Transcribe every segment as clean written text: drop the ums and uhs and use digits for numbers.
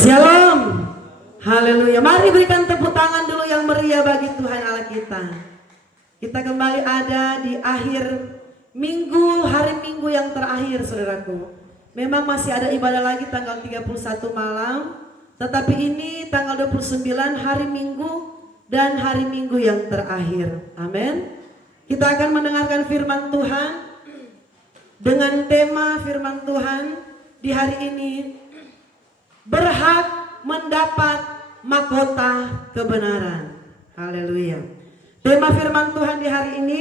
Shalom. Haleluya. Mari berikan tepuk tangan dulu yang meriah bagi Tuhan Allah kita. Kita kembali ada di akhir minggu, hari minggu yang terakhir saudaraku. Memang masih ada ibadah lagi tanggal 31 malam. Tetapi ini tanggal 29 hari minggu dan hari minggu yang terakhir. Amin. Kita akan mendengarkan firman Tuhan. Dengan tema firman Tuhan di hari ini, berhak mendapat mahkota kebenaran. Haleluya. Tema firman Tuhan di hari ini,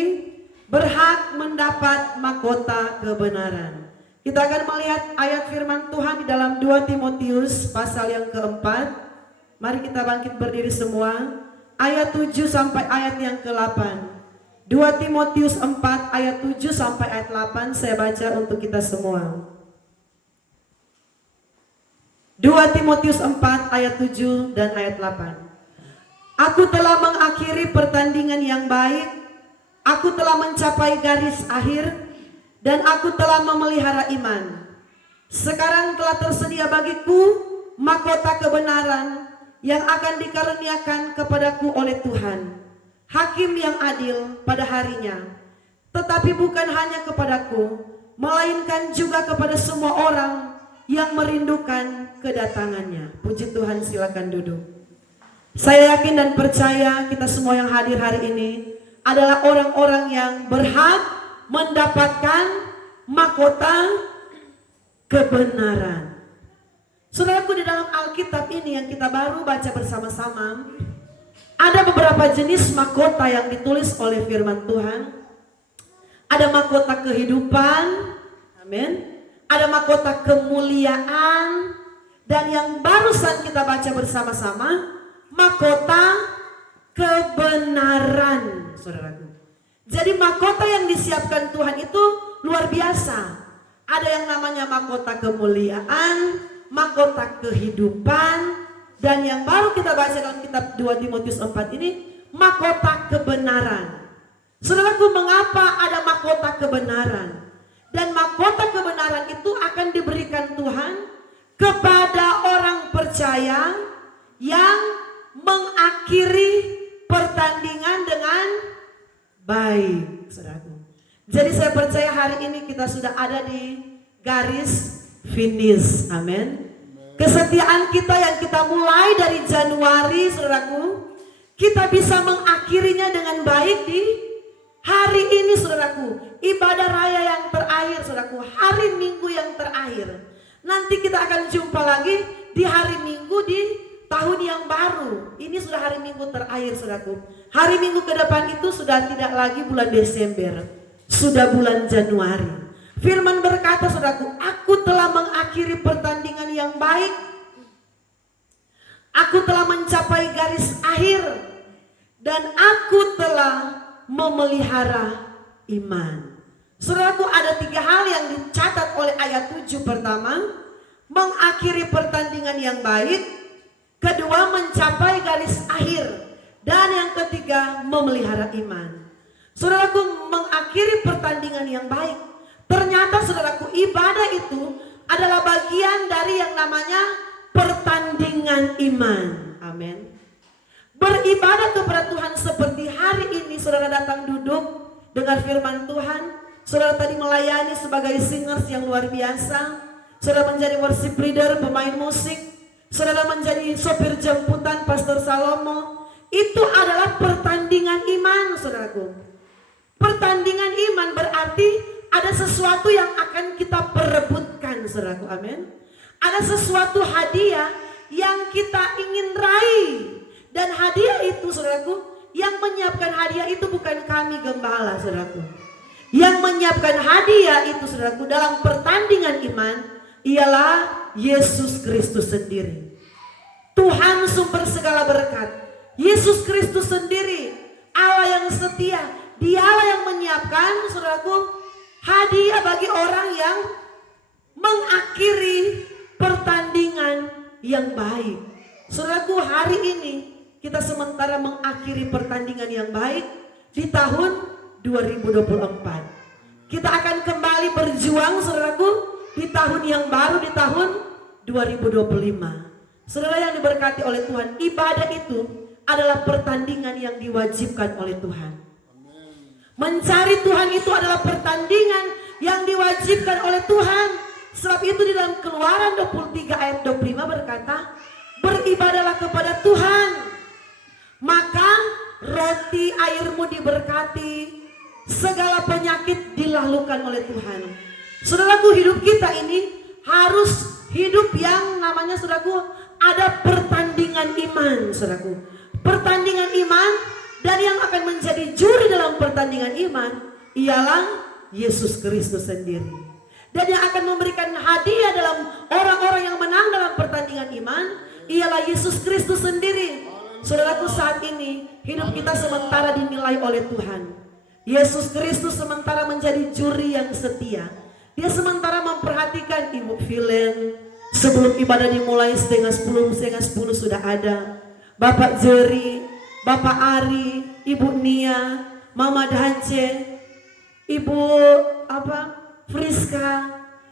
berhak mendapat mahkota kebenaran. Kita akan melihat ayat firman Tuhan di dalam 2 Timotius pasal yang keempat. Mari kita bangkit berdiri semua. Ayat 7 sampai ayat yang ke-8. 2 Timotius 4 ayat 7 sampai ayat 8 saya baca untuk kita semua. 2 Timotius 4 ayat 7 dan ayat 8. Aku telah mengakhiri pertandingan yang baik, aku telah mencapai garis akhir, dan aku telah memelihara iman. Sekarang telah tersedia bagiku mahkota kebenaran yang akan dikaruniakan kepadaku oleh Tuhan, Hakim yang adil pada harinya. Tetapi bukan hanya kepadaku, melainkan juga kepada semua orang yang merindukan kedatangannya. Puji Tuhan, silakan duduk. Saya yakin dan percaya kita semua yang hadir hari ini adalah orang-orang yang berhak mendapatkan mahkota kebenaran. Saudaraku, di dalam Alkitab ini yang kita baru baca bersama-sama, ada beberapa jenis mahkota yang ditulis oleh firman Tuhan. Ada mahkota kehidupan, amin. Ada mahkota kemuliaan, dan yang barusan kita baca bersama-sama, mahkota kebenaran, saudaraku. Jadi mahkota yang disiapkan Tuhan itu luar biasa. Ada yang namanya mahkota kemuliaan, mahkota kehidupan, dan yang baru kita baca dalam kitab 2 Timotius 4 ini, mahkota kebenaran. Saudaraku, mengapa ada mahkota kebenaran? Dan mahkota kebenaran itu akan diberikan Tuhan kepada orang percaya yang mengakhiri pertandingan dengan baik, saudaraku. Jadi saya percaya hari ini kita sudah ada di garis finish, amin. Kesetiaan kita yang kita mulai dari Januari, saudaraku, kita bisa mengakhirinya dengan baik di hari ini, saudaraku. Ibadah raya yang terakhir, saudaraku, hari Minggu yang terakhir. Nanti kita akan jumpa lagi di hari Minggu di tahun yang baru. Ini sudah hari Minggu terakhir, saudaraku. Hari Minggu ke depan itu sudah tidak lagi bulan Desember, sudah bulan Januari. Firman berkata, saudaraku, aku telah mengakhiri pertandingan yang baik, aku telah mencapai garis akhir, dan aku telah memelihara iman. Saudaraku, ada 3 hal yang dicatat oleh ayat 7. Pertama, mengakhiri pertandingan yang baik. Kedua, mencapai garis akhir. Dan yang ketiga, memelihara iman. Saudaraku, mengakhiri pertandingan yang baik. Ternyata, saudaraku, ibadah itu adalah bagian dari yang namanya pertandingan iman. Amin. Beribadah kepada Tuhan seperti hari ini, saudara datang duduk dengar firman Tuhan. Saudara tadi melayani sebagai singers yang luar biasa. Saudara menjadi worship leader, pemain musik. Saudara menjadi sopir jemputan Pastor Salomo. Itu adalah pertandingan iman, saudaraku. Pertandingan iman berarti ada sesuatu yang akan kita perebutkan, saudaraku, amin. Ada sesuatu hadiah yang kita ingin raih. Dan hadiah itu, saudaraku, yang menyiapkan hadiah itu bukan kami gembala, saudaraku. Yang menyiapkan hadiah itu, saudaraku, dalam pertandingan iman ialah Yesus Kristus sendiri. Tuhan sumber segala berkat. Yesus Kristus sendiri, Allah yang setia. Dialah yang menyiapkan, saudaraku, hadiah bagi orang yang mengakhiri pertandingan yang baik. Saudaraku, hari ini kita sementara mengakhiri pertandingan yang baik di tahun 2024. Kita akan kembali berjuang, saudaraku, di tahun yang baru, di tahun 2025. Saudara yang diberkati oleh Tuhan, ibadah itu adalah pertandingan yang diwajibkan oleh Tuhan. Mencari Tuhan itu adalah pertandingan yang diwajibkan oleh Tuhan. Sebab itu di dalam Keluaran 23 ayat 25 berkata, beribadahlah kepada Tuhan, maka roti airmu diberkati, segala penyakit dilalukan oleh Tuhan. Saudaraku, hidup kita ini harus hidup yang namanya, saudaraku, ada pertandingan iman, saudaraku. Pertandingan iman, dan yang akan menjadi juri dalam pertandingan iman ialah Yesus Kristus sendiri. Dan yang akan memberikan hadiah dalam orang-orang yang menang dalam pertandingan iman ialah Yesus Kristus sendiri. Saudaraku, saat ini hidup kita sementara dinilai oleh Tuhan. Yesus Kristus sementara menjadi juri yang setia. Dia sementara memperhatikan Ibu Vilen. Sebelum ibadah dimulai setengah 10 sudah ada. Bapak Jerry, Bapak Ari, Ibu Nia, Mama Dance, Ibu Friska,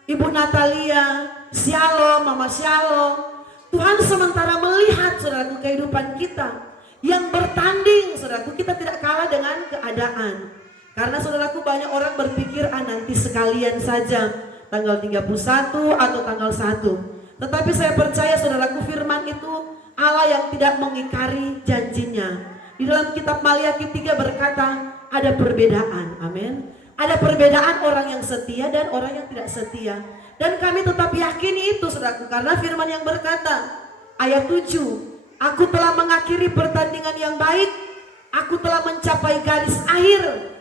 Ibu Natalia, Shalom, Mama Shalom. Tuhan sementara melihat, saudaraku, kehidupan kita yang bertanding, saudaraku. Kita tidak kalah dengan keadaan. Karena saudaraku, banyak orang berpikir nanti sekalian saja, tanggal 31 atau tanggal 1. Tetapi saya percaya, saudaraku, firman itu Allah yang tidak mengingkari janjinya. Di dalam kitab Maliaki 3 berkata ada perbedaan, amin. Ada perbedaan orang yang setia dan orang yang tidak setia. Dan kami tetap yakini itu, saudaraku, karena firman yang berkata, ayat 7, aku telah mengakhiri pertandingan yang baik, aku telah mencapai garis akhir,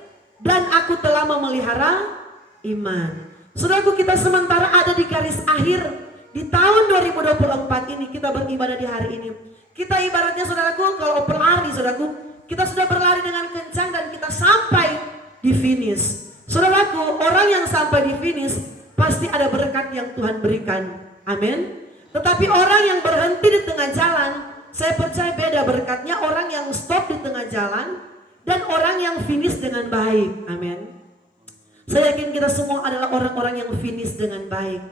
dan aku telah memelihara iman. Saudaraku, kita sementara ada di garis akhir. Di tahun 2024 ini kita beribadah di hari ini. Kita ibaratnya, saudaraku, kalau pelari, saudaraku, kita sudah berlari dengan kencang dan kita sampai di finish. Saudaraku, orang yang sampai di finish pasti ada berkat yang Tuhan berikan. Amin. Tetapi orang yang berhenti di tengah jalan, saya percaya beda berkatnya orang yang stop di tengah jalan dan orang yang finish dengan baik. Amin. Saya yakin kita semua adalah orang-orang yang finish dengan baik.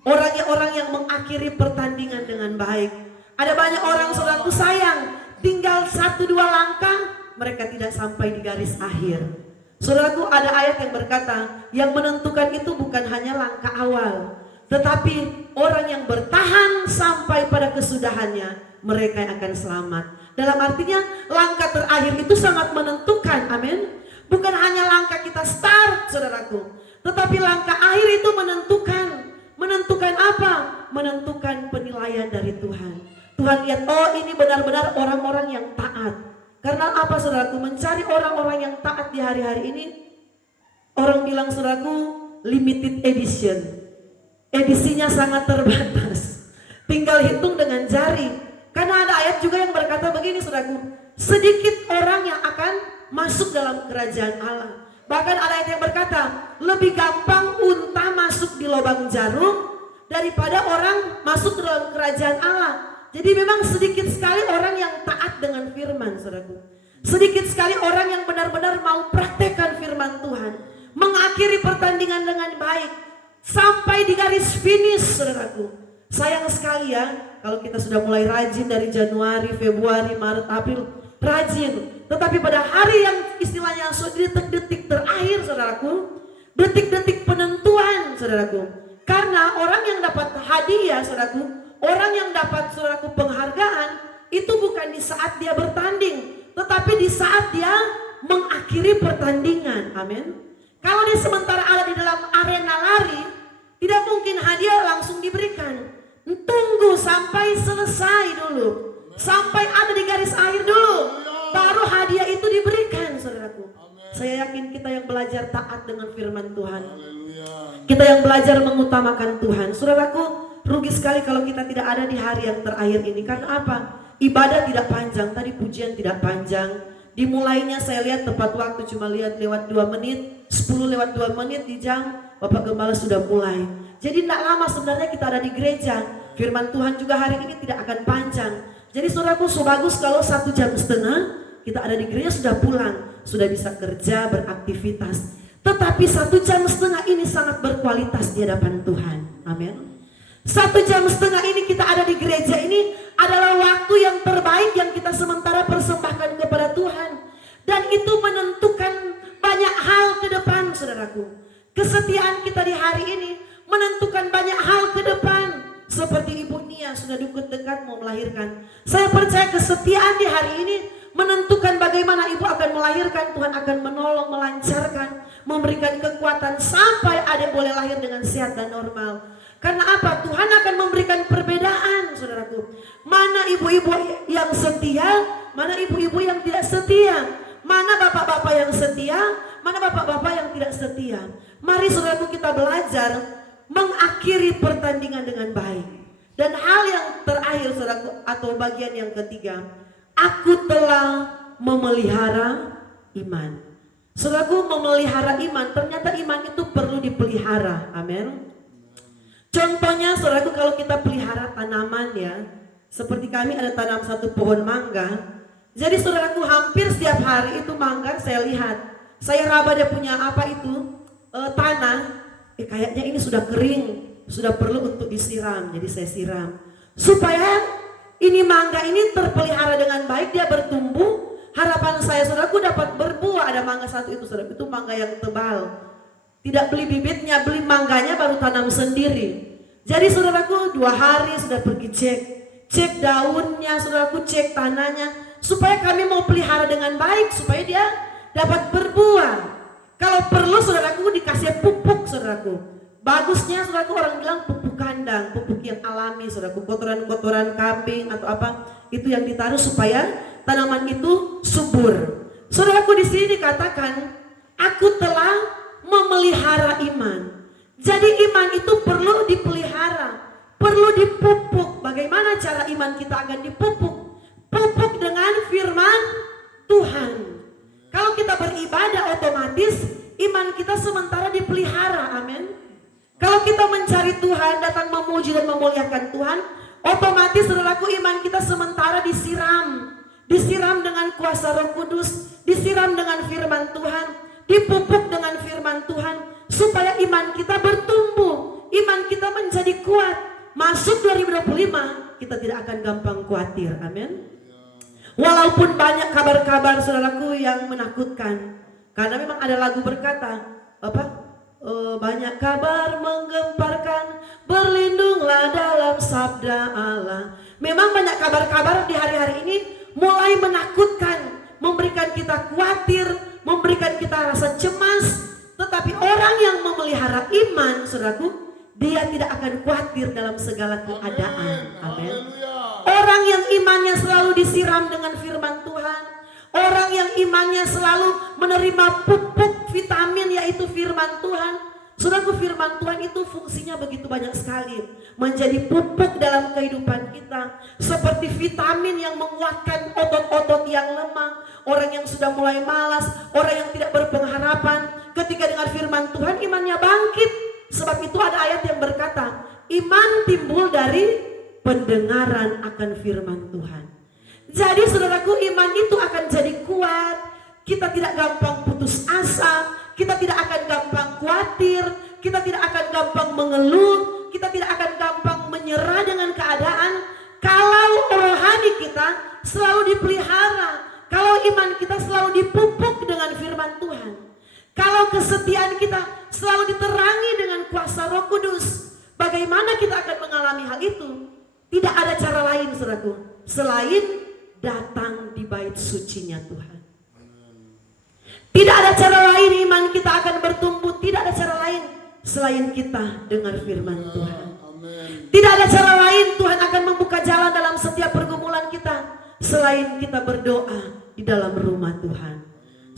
Orang yang mengakhiri pertandingan dengan baik. Ada banyak orang, saudaraku, sayang, tinggal 1-2 langkah mereka tidak sampai di garis akhir. Saudaraku, ada ayat yang berkata, yang menentukan itu bukan hanya langkah awal, tetapi orang yang bertahan sampai pada kesudahannya, mereka yang akan selamat. Dalam artinya, langkah terakhir itu sangat menentukan, amin. Bukan hanya langkah kita start, saudaraku, tetapi langkah akhir itu menentukan. Menentukan apa? Menentukan penilaian dari Tuhan. Tuhan lihat, oh ini benar-benar orang-orang yang taat. Karena apa, saudaraku? Mencari orang-orang yang taat di hari-hari ini, orang bilang, saudaraku, limited edition. Edisinya sangat terbatas. Tinggal hitung dengan jari. Karena ada ayat juga yang berkata begini, saudaraku, sedikit orang yang akan masuk dalam kerajaan Allah. Bahkan ada ayat yang berkata, lebih gampang unta masuk di lubang jarum daripada orang masuk ke dalam kerajaan Allah. Jadi memang sedikit sekali orang yang taat dengan firman, saudaraku. Sedikit sekali orang yang benar-benar mau praktekkan firman Tuhan, mengakhiri pertandingan dengan baik sampai di garis finish, saudaraku. Sayang sekali ya, kalau kita sudah mulai rajin dari Januari, Februari, Maret, April, rajin. Tetapi pada hari yang istilahnya detik-detik terakhir, saudaraku, detik-detik penentuan, saudaraku. Karena orang yang dapat hadiah, saudaraku, orang yang dapat, saudaraku, penghargaan, itu bukan di saat dia bertanding, tetapi di saat dia mengakhiri pertandingan, amin. Kalau dia sementara ada di dalam arena lari, tidak mungkin hadiah langsung diberikan. Tunggu sampai selesai dulu, sampai ada di garis akhir dulu, baru hadiah itu diberikan, saudaraku. Saya yakin kita yang belajar taat dengan firman Tuhan, kita yang belajar mengutamakan Tuhan, saudaraku, rugi sekali kalau kita tidak ada di hari yang terakhir ini. Karena apa? Ibadah tidak panjang, tadi pujian tidak panjang. Dimulainya saya lihat tepat waktu, cuma lihat lewat 2 menit, 10 lewat 2 menit di jam, Bapak Gembala sudah mulai. Jadi tidak lama sebenarnya kita ada di gereja. Firman Tuhan juga hari ini tidak akan panjang. Jadi saudaraku, sebagus kalau 1,5 jam kita ada di gereja, sudah pulang, sudah bisa kerja, beraktivitas. Tetapi 1,5 jam ini sangat berkualitas di hadapan Tuhan. Amin. 1,5 jam ini kita ada di gereja ini kita sementara persembahkan kepada Tuhan. Dan itu menentukan banyak hal ke depan, saudaraku. Kesetiaan kita di hari ini menentukan banyak hal ke depan. Seperti Ibu Nia sudah dekat mau melahirkan. Saya percaya kesetiaan di hari ini menentukan bagaimana ibu akan melahirkan. Tuhan akan menolong, melancarkan, memberikan kekuatan sampai adik boleh lahir dengan sehat dan normal. Karena apa? Tuhan akan memberikan perbedaan, saudaraku. Mana ibu-ibu yang setia, mana ibu-ibu yang tidak setia. Mana bapak-bapak yang setia, mana bapak-bapak yang tidak setia. Mari saudaraku kita belajar mengakhiri pertandingan dengan baik. Dan hal yang terakhir saudaraku, atau bagian yang ketiga, aku telah memelihara iman. Saudaraku, memelihara iman, ternyata iman itu perlu dipelihara. Amin. Contohnya saudaraku, kalau kita pelihara tanaman ya, seperti kami ada tanam satu pohon mangga. Jadi saudaraku, hampir setiap hari itu mangga saya lihat. Saya raba dia punya apa itu tanah. Kayaknya ini sudah kering, sudah perlu untuk disiram. Jadi saya siram supaya ini mangga ini terpelihara dengan baik, dia bertumbuh. Harapan saya saudaraku dapat berbuah. Ada mangga satu itu saudaraku, itu mangga yang tebal. Tidak beli bibitnya, beli mangganya baru tanam sendiri. Jadi saudaraku 2 hari sudah pergi cek daunnya, saudaraku cek tanahnya. Supaya kami mau pelihara dengan baik, supaya dia dapat berbuah. Kalau perlu saudaraku dikasih pupuk saudaraku. Bagusnya saudaraku orang bilang pupuk kandang, pupuk yang alami saudaraku. Kotoran-kotoran kambing atau apa, itu yang ditaruh supaya tanaman itu subur. Saudaraku di sini dikatakan, aku telah memelihara iman. Jadi iman itu perlu dipelihara, perlu dipupuk. Bagaimana cara iman kita akan dipupuk? Pupuk dengan firman Tuhan. Kalau kita beribadah otomatis iman kita sementara dipelihara, amin. Kalau kita mencari Tuhan, datang memuji dan memuliakan Tuhan, otomatis saudaraku iman kita sementara disiram dengan kuasa Roh Kudus, disiram dengan firman Tuhan, dipupuk dengan firman Tuhan, supaya iman kita bertumbuh, iman kita menjadi kuat. Masuk 2025 kita tidak akan gampang khawatir, amin. Walaupun banyak kabar-kabar saudaraku yang menakutkan. Karena memang ada lagu berkata banyak kabar menggemparkan, berlindunglah dalam sabda Allah. Memang banyak kabar-kabar di hari-hari ini mulai menakutkan, memberikan kita khawatir, memberikan kita rasa cemas. Tetapi orang yang memelihara iman saudaraku, dia tidak akan khawatir dalam segala keadaan. Amin. Orang yang imannya selalu disiram dengan firman Tuhan, orang yang imannya selalu menerima pupuk vitamin yaitu firman Tuhan. Saudaraku, firman Tuhan itu fungsinya begitu banyak sekali, menjadi pupuk dalam kehidupan kita, seperti vitamin yang menguatkan otot-otot yang lemah, orang yang sudah mulai malas, orang yang tidak berpengharapan. Ketika dengar firman Tuhan, imannya bangkit. Sebab itu ada ayat yang berkata, iman timbul dari pendengaran akan firman Tuhan. Jadi saudaraku, iman itu akan jadi kuat. Kita tidak gampang putus asa, kita tidak akan gampang khawatir, kita tidak akan gampang mengeluh, kita tidak akan gampang menyerah dengan keadaan. Kalau rohani kita selalu dipelihara, kalau iman kita selalu dipupuk dengan firman Tuhan, kalau kesetiaan kita selalu diterangi dengan kuasa Roh Kudus, bagaimana kita akan mengalami hal itu? Tidak ada cara lain saudaraku, selain datang di bait sucinya Tuhan. Tidak ada cara lain iman kita akan bertumbuh, tidak ada cara lain selain kita dengar firman Tuhan. Tidak ada cara lain Tuhan akan membuka jalan dalam setiap pergumulan kita selain kita berdoa di dalam rumah Tuhan.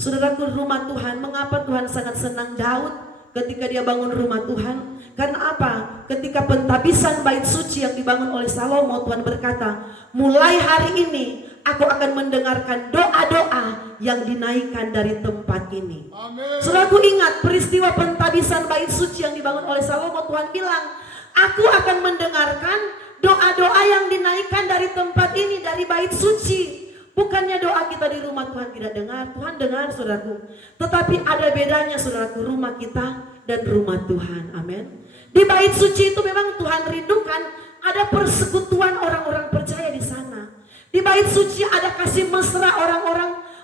Saudaraku, rumah Tuhan, mengapa Tuhan sangat senang Daud ketika dia bangun rumah Tuhan? Karena apa? Ketika pentabisan bait suci yang dibangun oleh Salomo, Tuhan berkata, mulai hari ini aku akan mendengarkan doa-doa yang dinaikkan dari tempat ini. Amen. Saudaraku, ingat peristiwa pentabisan bait suci yang dibangun oleh Salomo. Tuhan bilang, aku akan mendengarkan doa-doa yang dinaikkan dari tempat ini, dari bait suci. Bukannya doa kita di rumah Tuhan tidak dengar, Tuhan dengar saudaraku. Tetapi ada bedanya saudaraku, rumah kita dan rumah Tuhan. Amin. Di bait suci itu memang Tuhan rindukan ada persekutuan orang-orang percaya di sana. Di bait suci ada kasih mesra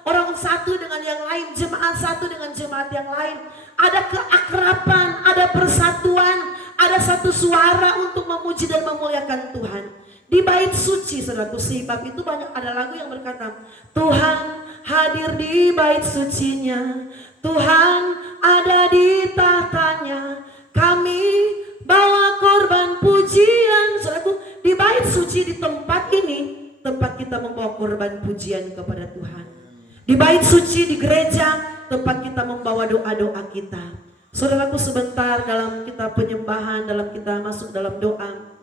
orang satu dengan yang lain, jemaat satu dengan jemaat yang lain. Ada keakraban, ada persatuan, ada satu suara untuk memuji dan memuliakan Tuhan. Di bait suci, saudaraku, sebab itu banyak ada lagu yang berkata, Tuhan hadir di bait sucinya, Tuhan ada di tahtanya, kami bawa korban pujian. Saudaraku, di bait suci, di tempat ini, tempat kita membawa korban pujian kepada Tuhan. Di bait suci, di gereja, tempat kita membawa doa-doa kita. Saudaraku, sebentar dalam kita penyembahan, dalam kita masuk dalam doa,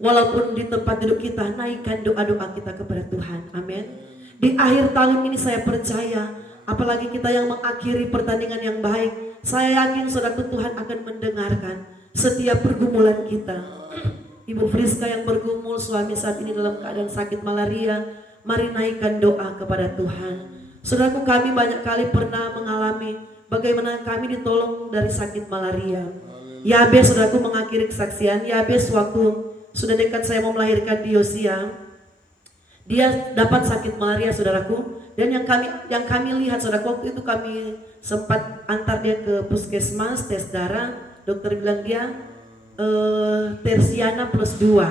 walaupun di tempat duduk kita, naikkan doa-doa kita kepada Tuhan. Amin. Di akhir tahun ini saya percaya, apalagi kita yang mengakhiri pertandingan yang baik, saya yakin saudaraku Tuhan akan mendengarkan setiap pergumulan kita. Ibu Friska yang bergumul suami saat ini dalam keadaan sakit malaria, mari naikkan doa kepada Tuhan. Saudaraku, kami banyak kali pernah mengalami bagaimana kami ditolong dari sakit malaria. Yabes, saudaraku, mengakhiri kesaksian. Yabes waktu sudah dekat saya mau melahirkan di Yosia, dia dapat sakit malaria, saudaraku. Dan yang kami lihat, saudaraku, waktu itu kami sempat antar dia ke puskesmas tes darah. Dokter bilang dia tersiana plus 2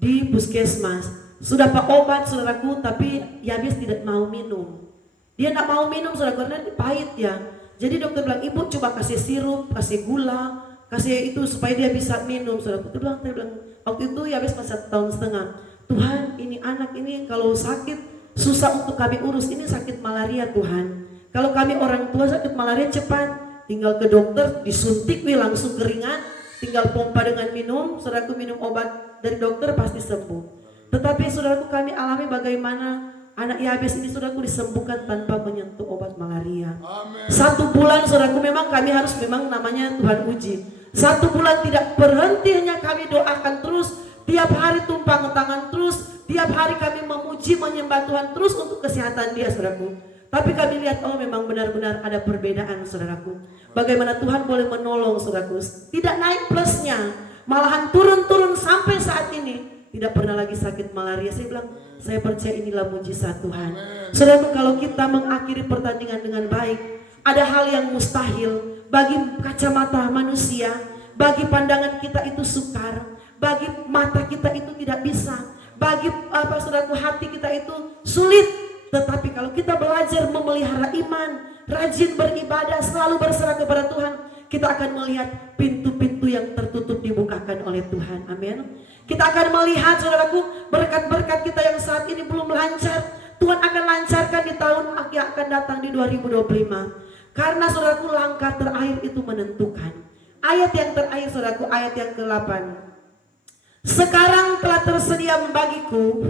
di puskesmas. Sudah pak obat, saudaraku, tapi Yabes tidak mau minum. Dia tidak mau minum, saudaraku, karena pahit ya. Jadi dokter bilang, ibu coba kasih sirup, kasih gula, kasih itu supaya dia bisa minum, saudaraku. Dia bilang, waktu itu Yabes masih 1,5 tahun. Tuhan, ini anak ini kalau sakit susah untuk kami urus, ini sakit malaria Tuhan. Kalau kami orang tua sakit malaria cepat, tinggal ke dokter, disuntik langsung keringat, tinggal pompa dengan minum, saudaraku, minum obat dari dokter pasti sembuh. Tetapi saudaraku, kami alami bagaimana anak Yabes ini, saudaraku, disembuhkan tanpa menyentuh obat malaria. Amen. 1 bulan, saudaraku, memang kami harus memang namanya Tuhan uji. 1 bulan tidak berhenti, hanya kami doakan terus, tiap hari tumpang tangan terus, tiap hari kami memuji menyembah Tuhan terus untuk kesehatan dia, saudaraku. Tapi kami lihat, oh memang benar-benar ada perbedaan, saudaraku. Bagaimana Tuhan boleh menolong, saudaraku. Tidak naik plusnya, malahan turun-turun sampai saat ini. Tidak pernah lagi sakit malaria. Saya bilang, saya percaya inilah mujizat Tuhan. Saudaraku, kalau kita mengakhiri pertandingan dengan baik, ada hal yang mustahil bagi kacamata manusia, bagi pandangan kita itu sukar, bagi mata kita itu tidak bisa, bagi saudaraku, hati kita itu sulit. Tetapi kalau kita belajar memelihara iman, rajin beribadah, selalu berserah kepada Tuhan, kita akan melihat pintu-pintu yang tertutup dibukakan oleh Tuhan. Amin. Kita akan melihat, saudaraku, berkat-berkat kita yang saat ini belum lancar, Tuhan akan lancarkan di tahun yang akan datang di 2025. Karena, saudaraku, langkah terakhir itu menentukan. Ayat yang terakhir, saudaraku, ayat yang ke-8. Sekarang telah tersedia bagiku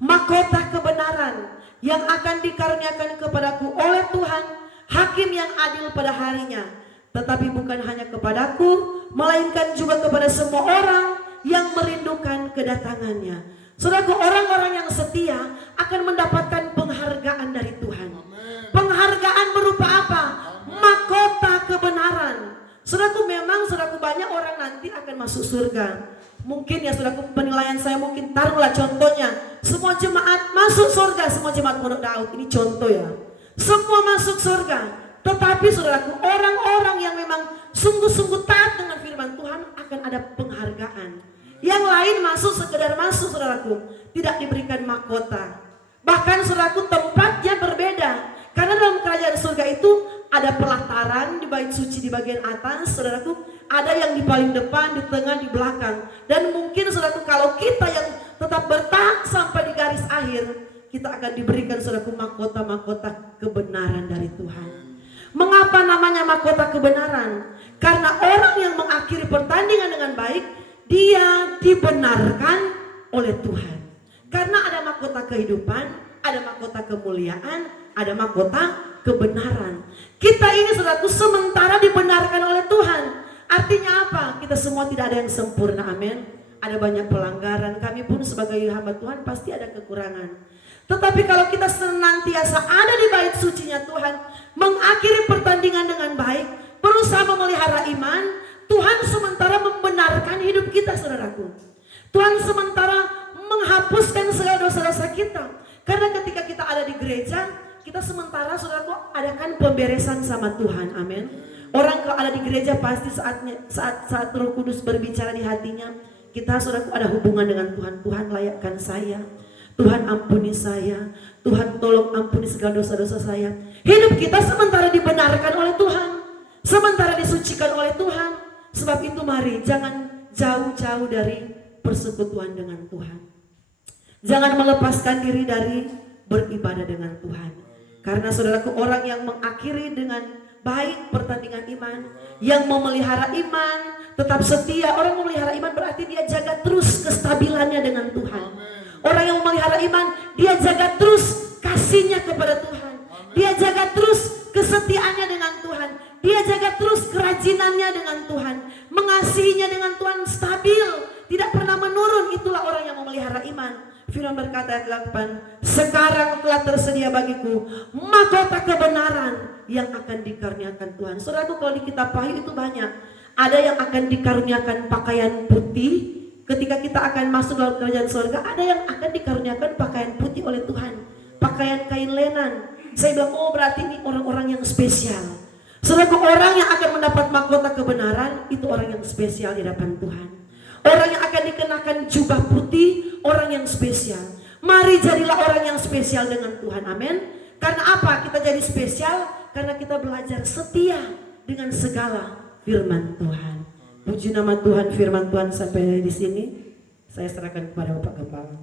mahkota kebenaran yang akan dikaruniakan kepadaku oleh Tuhan, hakim yang adil pada harinya. Tetapi bukan hanya kepadaku, melainkan juga kepada semua orang yang merindukan kedatangannya. Saudaraku, orang-orang yang setia akan mendapatkan penghargaan dari Tuhan. Penghargaan berupa apa? Mahkota kebenaran. Saudaraku, memang saudaraku, banyak orang nanti akan masuk surga. Mungkin ya saudaraku, penilaian saya mungkin, taruhlah contohnya, semua jemaat masuk surga, semua jemaat Pondok Daud, ini contoh ya. Semua masuk surga. Tetapi saudaraku, orang-orang yang memang sungguh-sungguh taat dengan firman Tuhan akan ada penghargaan. Yang lain masuk sekedar masuk, saudaraku, tidak diberikan mahkota. Bahkan saudaraku, tempatnya berbeda. Karena dalam kerajaan surga itu ada pelataran di bait suci di bagian atas, saudaraku, ada yang di paling depan, di tengah, di belakang. Dan mungkin saudaraku, kalau kita yang tetap bertahan sampai di garis akhir, kita akan diberikan, saudaraku, mahkota-mahkota kebenaran dari Tuhan. Mengapa namanya mahkota kebenaran? Karena orang yang mengakhiri pertandingan dengan baik, dia dibenarkan oleh Tuhan. Karena ada mahkota kehidupan, ada mahkota kemuliaan, ada mahkota kebenaran. Kita ini, saudaraku, sementara dibenarkan oleh Tuhan. Artinya apa? Kita semua tidak ada yang sempurna, amin. Ada banyak pelanggaran, kami pun sebagai hamba Tuhan pasti ada kekurangan. Tetapi kalau kita senantiasa ada di bait sucinya Tuhan, mengakhiri pertandingan dengan baik, berusaha memelihara iman, Tuhan sementara membenarkan hidup kita, saudaraku. Tuhan sementara menghapuskan segala dosa-dosa kita. Karena ketika kita ada di gereja, kita sementara saudaraku adakan pemberesan sama Tuhan. Amin. Orang kalau ada di gereja pasti saat Roh Kudus berbicara di hatinya, kita saudaraku ada hubungan dengan Tuhan. Tuhan layakkan saya, Tuhan ampuni saya, Tuhan tolong ampuni segala dosa-dosa saya. Hidup kita sementara dibenarkan oleh Tuhan, sementara disucikan oleh Tuhan. Sebab itu mari jangan jauh-jauh dari persekutuan dengan Tuhan. Jangan melepaskan diri dari beribadah dengan Tuhan. Karena saudaraku, orang yang mengakhiri dengan baik pertandingan iman, yang memelihara iman, tetap setia. Orang memelihara iman berarti dia jaga terus kestabilannya dengan Tuhan. Orang yang memelihara iman, dia jaga terus kasihnya kepada Tuhan. Dia jaga terus kesetiaannya dengan Tuhan. Dia jaga terus kerajinannya dengan Tuhan. Mengasihinya dengan Tuhan stabil, tidak pernah menurun. Itulah orang yang memelihara iman. Firman berkata ayat 8, sekarang telah tersedia bagiku mahkota kebenaran yang akan dikaruniakan Tuhan. Saudaraku, kalau di kitab Wahyu itu banyak. Ada yang akan dikaruniakan pakaian putih ketika kita akan masuk dalam kerajaan surga. Ada yang akan dikaruniakan pakaian putih oleh Tuhan, pakaian kain lenan. Saya bilang, oh berarti ini orang-orang yang spesial. Saudaraku, orang yang akan mendapat mahkota kebenaran itu orang yang spesial di hadapan Tuhan. Orang yang akan dikenakan jubah putih, orang yang spesial. Mari jadilah orang yang spesial dengan Tuhan. Amin. Karena apa kita jadi spesial? Karena kita belajar setia dengan segala firman Tuhan. Puji nama Tuhan, firman Tuhan sampai di sini. Saya serahkan kepada Bapak Kepala.